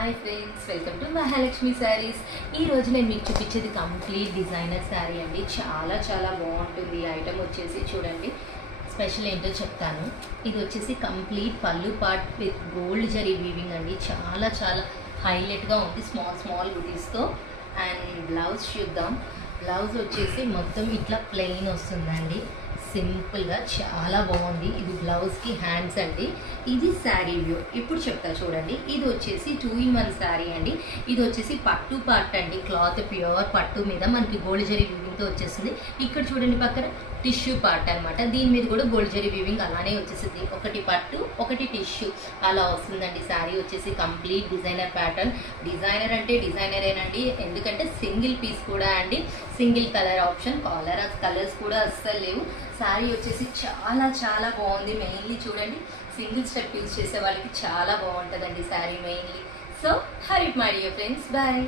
Hi friends, welcome to Mahalakshmi saris. ఈ రోజు నేను మీకు చూపించేది కంప్లీట్ డిజైనర్ శారీ అండి. చాలా చాలా బాగుంటుంది. ఈ ఐటమ్ వచ్చేసి చూడండి, స్పెషల్ ఏంటో చెప్తాను. ఇది వచ్చేసి కంప్లీట్ పళ్ళు part with gold zari weaving అండి. చాలా చాలా హైలైట్గా ఉంది, స్మాల్ స్మాల్ బుటీస్తో. అండ్ బ్లౌజ్ చూద్దాం. బ్లౌజ్ వచ్చేసి మొత్తం ఇట్లా ప్లెయిన్ వస్తుందండి, సింపుల్గా చాలా బాగుంది. ఇది బ్లౌజ్కి హ్యాండ్స్ అండి. ఇది శారీ వ్యూ. ఇప్పుడు చెప్తా చూడండి. ఇది వచ్చేసి 2-in-1 శారీ అండి. ఇది వచ్చేసి పట్టు పార్ట్ అండి. క్లాత్ ప్యూర్ పట్టు మీద మనకి గోల్డ్ జరీ వీవింగ్తో వచ్చేస్తుంది. ఇక్కడ చూడండి పక్కన టిష్యూ పార్ట్ అనమాట. దీని మీద కూడా గోల్డ్ జరీ వీవింగ్ అలానే వచ్చేసింది. ఒకటి పట్టు ఒకటి టిష్యూ అలా వస్తుందండి. శారీ వచ్చేసి కంప్లీట్ డిజైనర్ ప్యాటర్న్. డిజైనర్ అంటే డిజైనరేనండి, ఎందుకంటే సింగిల్ పీస్ కూడా అండి, సింగిల్ కలర్ ఆప్షన్. కలర్స్ కూడా అస్సలు లేవు. శారీ వచ్చేసి చాలా చాలా బాగుంది. మెయిన్లీ చూడండి, సింగిల్ స్టెప్ యూజ్ చేసే వాళ్ళకి చాలా బాగుంటుందండి sari mainly. So Hari my dear friends, bye.